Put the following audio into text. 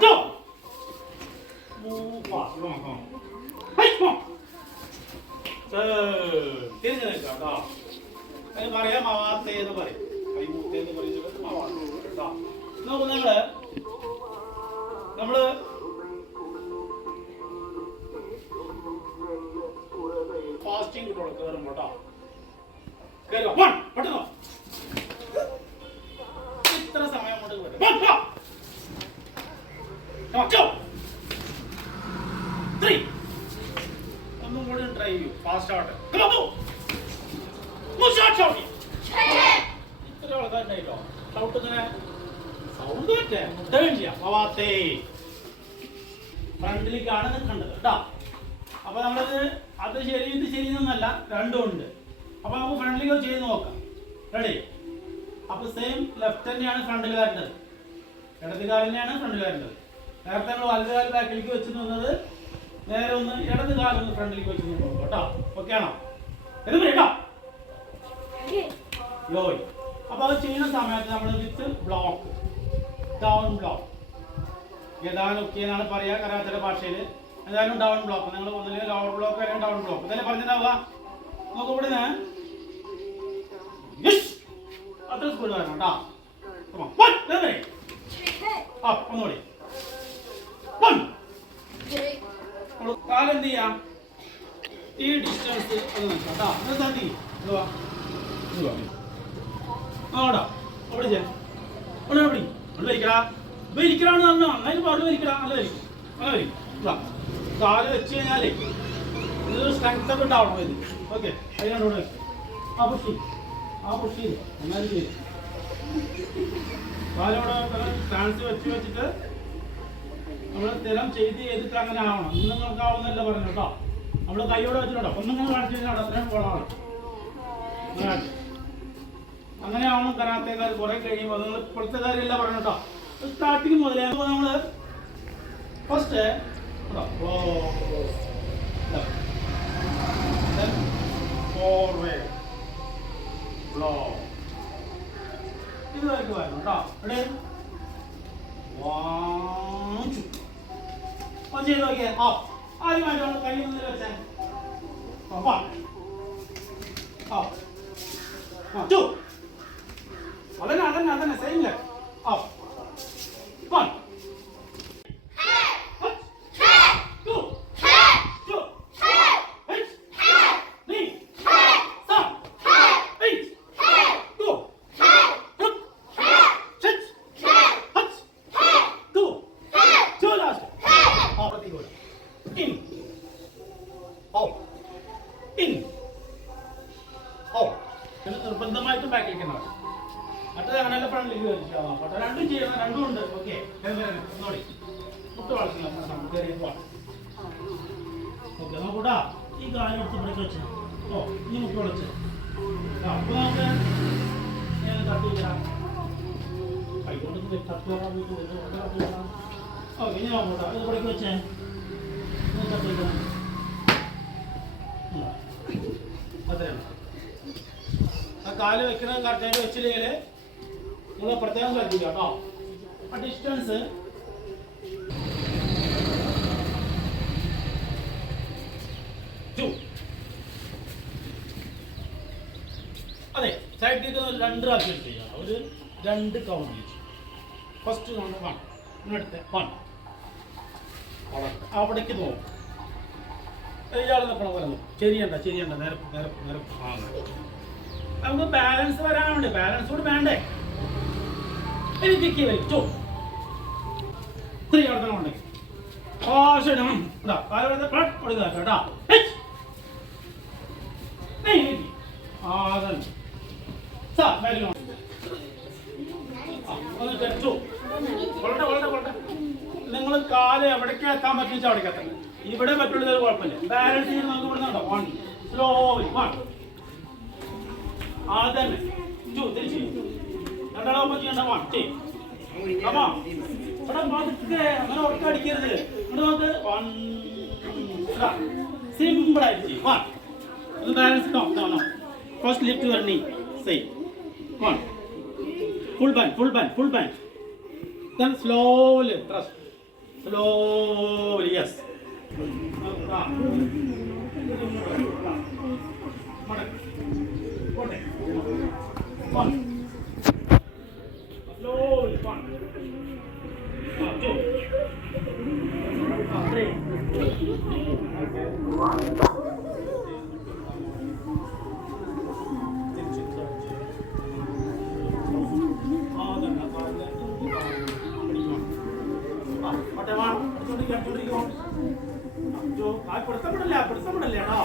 go. Move fast. Come on, come on. Hey, come on. തിരിഞ്ഞു നിൽക്കാം കേട്ടോ. അതിന് പറയാം മവാത്തേ എന്ന് പറയും. കൈമൂത്തേ എന്ന് പറയുന്നത് മവാത്തേ കേട്ടോ. നോക്കൂ നമ്മള് ഫാസ്റ്റിംഗ് കിട്ടുള്ളൂ കയറുമ്പോ കേട്ടോ. കയറുക. വൺ പെട്ടെന്നോ. ഇത്ര സമയം കൊണ്ട് വരും. ഒന്നും കൂടി ട്രൈ ചെയ്യൂ. ഫാസ്റ്റ് ആവട്ടെ. ഇത്ര ആൾക്കാരുണ്ടായിട്ടോ. ഷൗട്ട് ഇങ്ങനെ സൗണ്ട് പറ്റേ മുട്ടയും ചെയ്യാം. മവാത്തേ ഫ്രണ്ടിലേക്കാണ് നിൽക്കേണ്ടത് കേട്ടോ. അപ്പൊ നമ്മളത് അത് ശരി ഇത് ശരിയെന്നല്ല, രണ്ടും ഉണ്ട്. അപ്പൊ നമുക്ക് ഫ്രണ്ടിലേക്ക് ചെയ്ത് നോക്കാം. റെഡി? അപ്പൊ സെയിം ലെഫ്റ്റ് തന്നെയാണ് ഫ്രണ്ടിൽ വരേണ്ടത്, ഇടത് കാല് തന്നെയാണ് ഫ്രണ്ടിൽ വരേണ്ടത്. നേരത്തെ നമ്മൾ വലത് കാല് ബാക്കിലേക്ക് വെച്ച് നിന്നത്, നേരെ ഒന്ന് ഇടത് കാലൊന്ന് ഫ്രണ്ടിലേക്ക് വെച്ച് നിന്നു കേട്ടോ. ഓക്കെ ആണോ? ഇത് കേട്ടോ. യോയ്. അപ്പൊ അത് ചെയ്യുന്ന സമയത്ത് നമ്മൾ വിത്ത് ബ്ലോക്ക്, ഡൗൺ ബ്ലോക്ക്, ഗതാനൊക്കെ എന്നാണ് പറയാ കരാത്തയുടെ ഭാഷയിൽ. എന്തായാലും ഡൗൺ ബ്ലോക്ക്, നിങ്ങൾ ഒന്നില്ലെങ്കിൽ ലോവർ ബ്ലോക്ക് അല്ലെങ്കിൽ ഡൗൺ ബ്ലോക്ക് ഇതല്ലേ പറഞ്ഞിട്ടുണ്ടാവുക. നോക്കൂ ഇവിടെ അത്ര സ്പീഡ് വരണം കേട്ടോ. ഒന്നുകൂടി കാലെന്ത് ചെയ്യാം, ഈ ഡിസ്റ്റൻസ് അത് നോക്കാം കേട്ടോ. ആടാ അവിടെ എവിടെ വലിക്കടാ, വലിക്കടാന്ന് പറഞ്ഞോ. അതിന് പാട് വലിക്കടാ. നല്ല വലിക്കും, നല്ല വലിക്കും. കാല് വെച്ച് കഴിഞ്ഞാലേ ഇതൊരു സ്ട്രെങ്ത് ഒക്കെ ഉണ്ടാവണം ഇത്. ഓക്കെ, അതിനോട് ആ പുഷി എന്നാലും ചെയ്യും. കാലോടെ സ്റ്റാൻസ് വെച്ചിട്ട് നമ്മൾ സ്ഥിരം ചെയ്തിട്ട് അങ്ങനെ ആവണം. ഇന്നും നമുക്ക് ആവുന്നല്ല പറഞ്ഞു കേട്ടോ. നമ്മൾ കൈയോടെ വെച്ചിട്ടുണ്ടോ ഒന്നിങ്ങനെ കാണിച്ചു കഴിഞ്ഞാൽ അത്രയും പോകണം. അങ്ങനെ ആവണം കരാത്തേക്കാർ. കുറെ കഴിയുമ്പോൾ നിങ്ങൾ ഇപ്പോഴത്തെ കാര്യമല്ല പറഞ്ഞു കേട്ടോ. സ്റ്റാർട്ടിങ് മുതലേ നമ്മള് ഫസ്റ്റ് ഫോർവേഡ് ബ്ലോ ഇത് വരയ്ക്ക് വരണം കേട്ടോ. ഇവിടെ ഒന്ന് ചെയ്ത് നോക്കിയേ. ആദ്യമായിട്ട് നമ്മൾ കൈ മുന്നിൽ വെച്ചേ. അതന്നെ സെയിം ലെഫ്റ്റ്. നിർബന്ധമായിട്ടും ബാക്കിലേക്ക് മറ്റേത് അങ്ങനെയല്ല ഫ്രണ്ടിലേക്ക് കയറിച്ചു. രണ്ടും ചെയ്യണം, രണ്ടും ഉണ്ട്. ഓക്കെ, ഒന്നോടി മുട്ട് വളർത്തില്ല. ഓക്കെ, നോക്കൂട്ടാ. ഈ കാര്യം എടുത്ത് ഇവിടേക്ക് വെച്ച് ഇനി മുട്ട് വളച്ച്. അപ്പൊ നമുക്ക് തട്ടിക്കാം. കൈകൊണ്ട് തട്ടുക. ഓക്കെ, ഇനി നോക്കൂട്ടാ. ഇത് ഇവിടേക്ക് വെച്ചേ തട്ടിക്കാം. അത്രയാണ്. ആ കാല് വെക്കുന്നത് കറക്റ്റായിട്ട് വെച്ചില്ലെങ്കിൽ നിങ്ങൾ പ്രത്യേകം ശ്രദ്ധിക്കുക കേട്ടോ. ആ ഡിസ്റ്റൻസ് അതെ സൈഡിലേക്ക് രണ്ട് പ്രാവശ്യം ചെയ്യുക. ഒരു രണ്ട് കൗണ്ട് ചെയ്തു. First count 1, ഇന്നടുത്ത് 1. അവിടേക്ക് നോക്കും. ഇയാൾ നിൽക്കണം പോലെ ശരിയണ്ട നേരെ നമുക്ക് ബാലൻസ് വരാനുണ്ട്. ബാലൻസ് കൂടി വേണ്ടേ? എനിക്ക് വെച്ചു 3 അവിടെ കേട്ടോ. നിങ്ങൾ കാല് എവിടേക്ക് എത്താൻ പറ്റുന്ന അവിടേക്ക് എത്തണം. ഇവിടെ പറ്റുള്ളത് കുഴപ്പമില്ല. ബാലൻസ് ചെയ്ത് നമുക്ക് ഇവിടെ നിന്നുണ്ടോ. 1 സ്ലോലി 1. അതന്നെ 2 തിരിച്ച് രണ്ടാളാവുമ്പോൾ ചെയ്യണ്ട. 1 ചെയ്യും. അമ്മ ഇവിടെ പതുക്കെ അങ്ങനെ ഉറക്കം അടിക്കരുത്. ഇവിടെ നമുക്ക് 1 സിമ്പിൾ ആയിട്ട് ചെയ്യും. 1 ഒന്ന് balance. No first lift your knee. Same 1 full bend then slowly thrust Slowly, yes. One. Slowly, one. Two. Three. പിടുത്തപ്പെടല്ലേ കേട്ടോ.